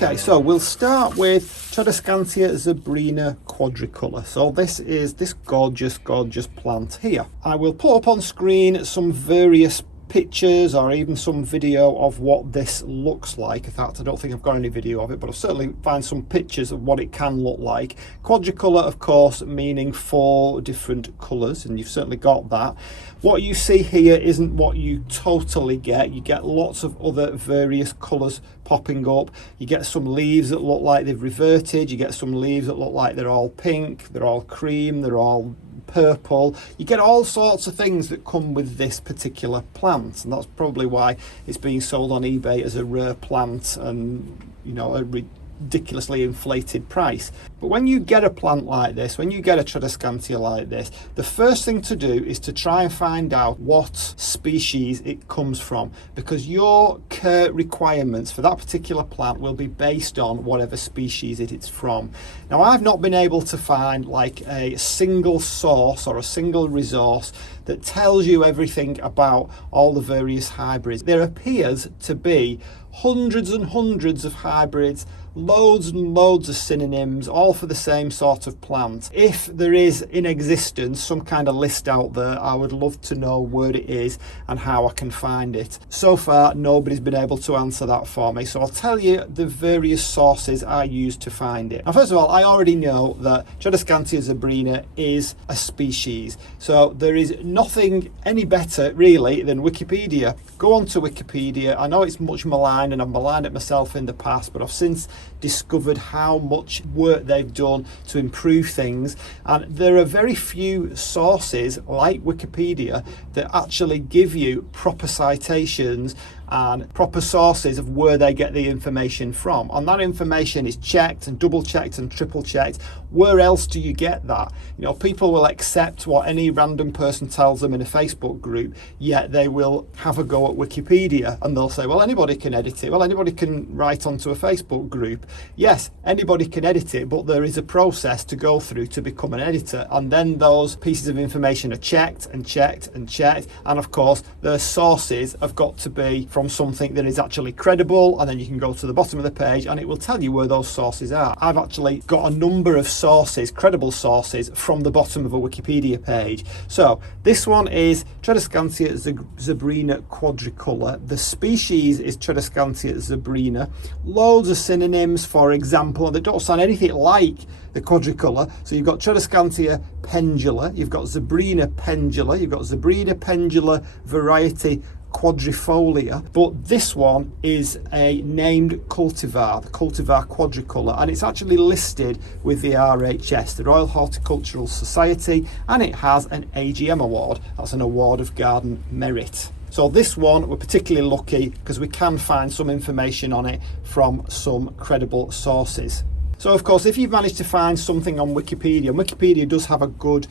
Okay, so we'll start with Tradescantia Zebrina Quadricolor. So this is this gorgeous plant here. I will put up on screen some various pictures or even some video of what this looks like. In fact, I don't think I've got any video of it, but I'll certainly find some pictures of what it can look like. Quadricolor, of course, meaning 4 different colours, and you've certainly got that. What you see here isn't what you totally get. You get lots of other various colours popping up. You get some leaves that look like they've reverted. You get some leaves that look like they're all pink, they're all cream, they're all purple. You get all sorts of things that come with this particular plant, and that's probably why it's being sold on eBay as a rare plant and, you know, a ridiculously inflated price. But when you get a plant like this, when you get a Tradescantia like this, the first thing to do is to try and find out what species it comes from, because your care requirements for that particular plant will be based on whatever species it is from. Now, I've not been able to find like a single source or a single resource that tells you everything about all the various hybrids. There appears to be hundreds and hundreds of hybrids, loads and loads of synonyms, all for the same sort of plant. If there is in existence some kind of list out there, I would love to know where it is and how I can find it. So far, nobody's been able to answer that for me, so I'll tell you the various sources I use to find it. Now, first of all, I already know that Tradescantia zebrina is a species, so there is nothing any better really than Wikipedia. Go on to Wikipedia. I know it's much maligned, and I've maligned it myself in the past, but I've since discovered how much work they've done to improve things, and there are very few sources like Wikipedia that actually give you proper citations and proper sources of where they get the information from, and that information is checked and double checked and triple checked. Where else do you get that? You know, people will accept what any random person tells them in a Facebook group, yet they will have a go at Wikipedia and they'll say, well, anybody can edit it. Well, anybody can write onto a Facebook group. Yes, anybody can edit it, but there is a process to go through to become an editor, and then those pieces of information are checked and checked and checked, and of course the sources have got to be from something that is actually credible, and then you can go to the bottom of the page and it will tell you where those sources are. I've actually got a number of sources, credible sources, from the bottom of a Wikipedia page. So this one is Tradescantia Zebrina Quadricolor. The species is Tradescantia zebrina. Loads of synonyms, for example, that don't sound anything like the quadricolor. So you've got Tradescantia pendula, you've got Zebrina pendula, you've got Zebrina pendula variety quadrifolia, but this one is a named cultivar, the cultivar quadricolor, and it's actually listed with the RHS, the Royal Horticultural Society, and it has an AGM award. That's an award of garden merit. So this one, we're particularly lucky because we can find some information on it from some credible sources. So of course, if you've managed to find something on Wikipedia, and Wikipedia does have a good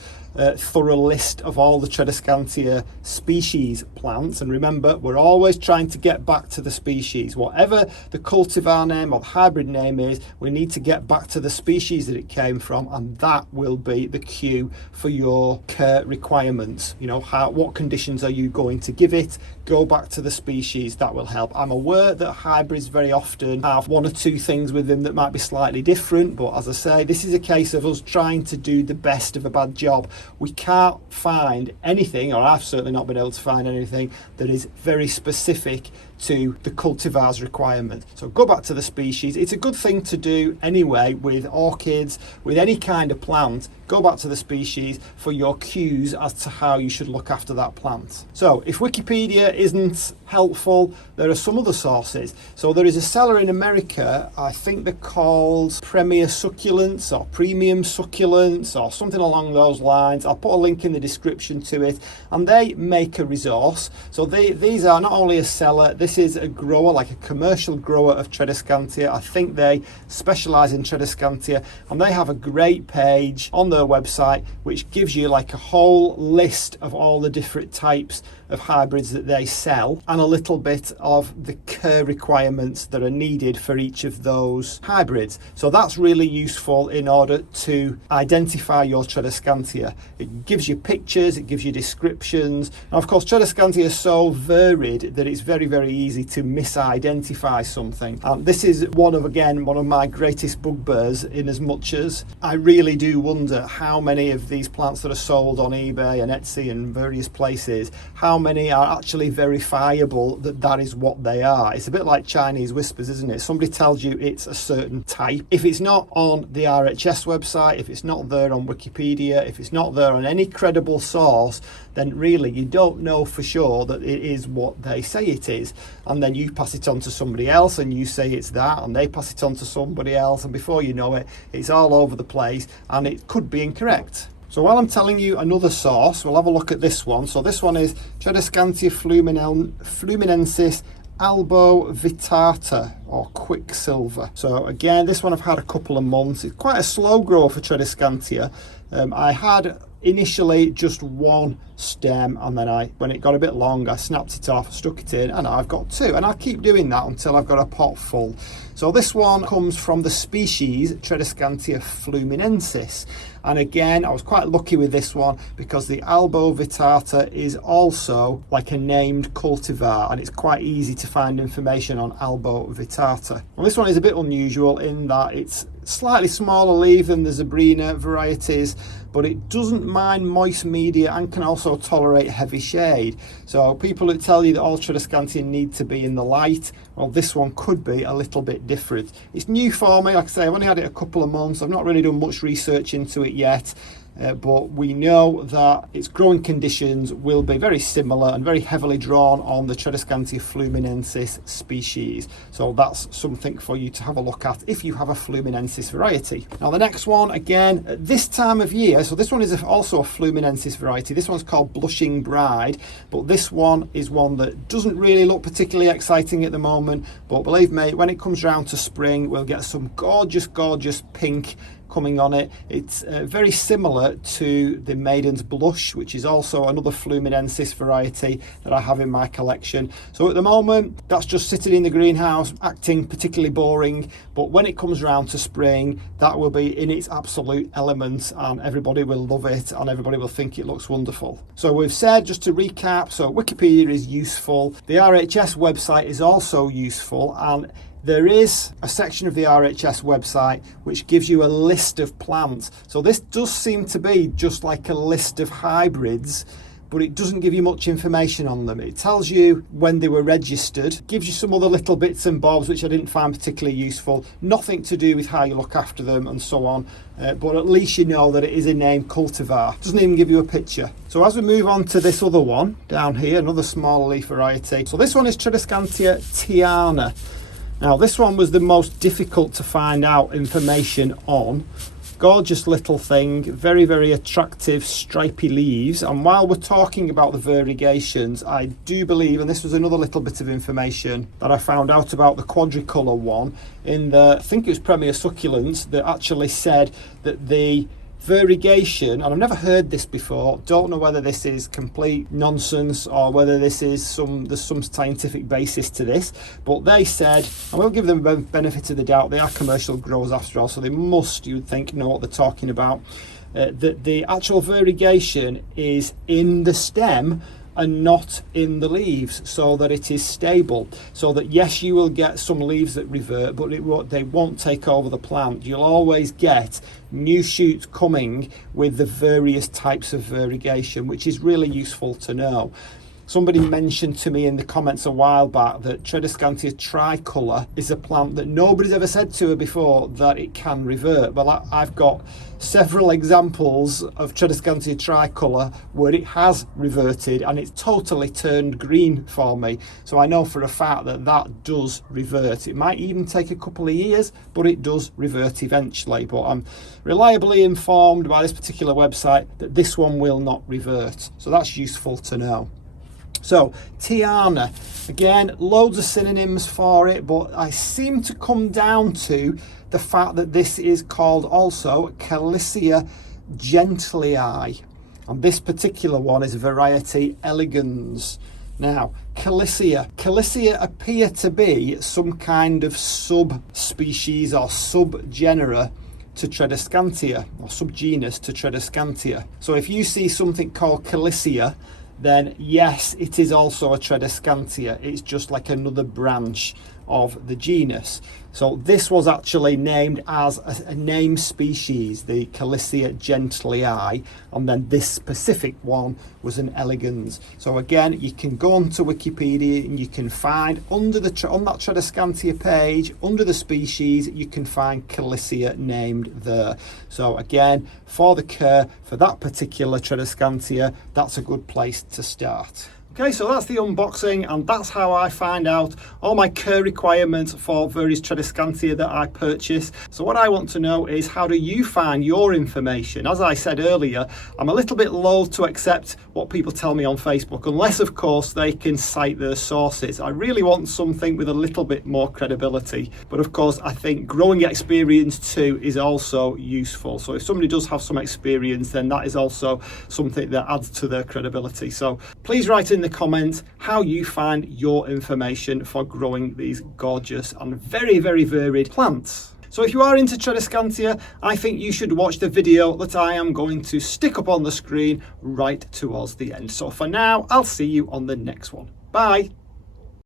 thorough list of all the Tradescantia species plants, and remember, we're always trying to get back to the species. Whatever the cultivar name or the hybrid name is, we need to get back to the species that it came from, and that will be the cue for your care requirements. You know, what conditions are you going to give it? Go back to the species, that will help. I'm aware that hybrids very often have 1 or 2 things with them that might be slightly different, but as I say, this is a case of us trying to do the best of a bad job. We can't find anything, or I've certainly not been able to find anything that is very specific to the cultivar's requirement. So go back to the species. It's a good thing to do anyway with orchids, with any kind of plant. Go back to the species for your cues as to how you should look after that plant. So if Wikipedia isn't helpful, there are some other sources. So there is a seller in America, I think they're called Premier Succulents or Premium Succulents or something along those lines. I'll put a link in the description to it, and they make a resource. So these are not only a seller, this is a grower, like a commercial grower of Tradescantia. I think they specialise in Tradescantia, and they have a great page on their their website, which gives you like a whole list of all the different types of hybrids that they sell and a little bit of the care requirements that are needed for each of those hybrids. So that's really useful in order to identify your Tradescantia. It gives you pictures, it gives you descriptions. And of course, Tradescantia is so varied that it's very, very easy to misidentify something. And this is one of my greatest bugbears, in as much as I really do wonder how many of these plants that are sold on eBay and Etsy and various places, how many are actually verifiable that that is what they are. It's a bit like Chinese whispers, isn't it? Somebody tells you it's a certain type. If it's not on the RHS website, if it's not there on Wikipedia, if it's not there on any credible source, then really you don't know for sure that it is what they say it is. And then you pass it on to somebody else and you say it's that, and they pass it on to somebody else, and before you know it, it's all over the place and it could be incorrect. So while I'm telling you another source, we'll have a look at this one. So this one is Tradescantia fluminensis Albovittata, or quicksilver. So again, this one I've had a couple of months. It's quite a slow grow for Tradescantia. I had initially just one stem, and then when it got a bit long, I snapped it off, stuck it in, and I've got two, and I'll keep doing that until I've got a pot full. So this one comes from the species Tradescantia fluminensis, and again I was quite lucky with this one because the Albovittata is also like a named cultivar, and it's quite easy to find information on Albovittata. Well, this one is a bit unusual in that it's slightly smaller leaf than the Zebrina varieties, but it doesn't mind moist media and can also tolerate heavy shade. So people who tell you that all Tradescantia need to be in the light, well, this one could be a little bit different. It's new for me, like I say, I've only had it a couple of months. I've not really done much research into it yet. But we know that its growing conditions will be very similar and very heavily drawn on the Tradescantia fluminensis species. So that's something for you to have a look at if you have a fluminensis variety. Now the next one, again, at this time of year, so this one is also a fluminensis variety. This one's called Blushing Bride, but this one is one that doesn't really look particularly exciting at the moment. But believe me, when it comes round to spring, we'll get some gorgeous, gorgeous pink coming on it. It's very similar to the Maiden's Blush, which is also another fluminensis variety that I have in my collection. So at the moment, that's just sitting in the greenhouse, acting particularly boring, but when it comes round to spring, that will be in its absolute element, and everybody will love it, and everybody will think it looks wonderful. So we've said, just to recap, so Wikipedia is useful, the RHS website is also useful, and there is a section of the RHS website which gives you a list of plants. So this does seem to be just like a list of hybrids, but it doesn't give you much information on them. It tells you when they were registered, gives you some other little bits and bobs which I didn't find particularly useful, nothing to do with how you look after them and so on, but at least you know that it is a named cultivar. It doesn't even give you a picture. So as we move on to this other one down here, another small leaf variety. So this one is Tradescantia Tiana. Now this one was the most difficult to find out information on. Gorgeous little thing, very, very attractive stripy leaves. And while we're talking about the variegations, I do believe, and this was another little bit of information that I found out about the quadricolor one, in the, I think it was Premier Succulents, that actually said that the variegation, and I've never heard this before, don't know whether this is complete nonsense or whether this is there's some scientific basis to this, but they said, and we'll give them the benefit of the doubt, they are commercial growers after all, so they must, you would think, know what they're talking about, that the actual variegation is in the stem and not in the leaves, so that it is stable, so that yes, you will get some leaves that revert, but they won't take over the plant. You'll always get new shoots coming with the various types of variegation, which is really useful to know. Somebody mentioned to me in the comments a while back that Tradescantia tricolor is a plant that nobody's ever said to her before that it can revert. Well, I've got several examples of Tradescantia tricolor where it has reverted and it's totally turned green for me. So I know for a fact that that does revert. It might even take a couple of years, but it does revert eventually. But I'm reliably informed by this particular website that this one will not revert. So that's useful to know. So Tiana, again, loads of synonyms for it, but I seem to come down to the fact that this is called also Callisia Gentlei, and this particular one is variety Elegans. Now, Callisia appear to be some kind of subspecies or subgenera to Tradescantia, or subgenus to Tradescantia. So if you see something called Callisia, then yes, it is also a Tradescantia. It's just like another branch of the genus. So this was actually named as a name species, the Callisia gentlei, and then this specific one was an Elegans. So again, you can go onto Wikipedia and you can find on that Tradescantia page, under the species, you can find Callisia named there. So again, for that particular Tradescantia, that's a good place to start. Okay, so that's the unboxing, and that's how I find out all my care requirements for various Tradescantia that I purchase. So what I want to know is, how do you find your information? As I said earlier, I'm a little bit loath to accept what people tell me on Facebook, unless of course they can cite their sources. I really want something with a little bit more credibility, but of course I think growing experience too is also useful. So if somebody does have some experience, then that is also something that adds to their credibility. So please write in the comments how you find your information for growing these gorgeous and very, very varied plants. So if you are into Tradescantia, I think you should watch the video that I am going to stick up on the screen right towards the end. So for now, I'll see you on the next one. Bye.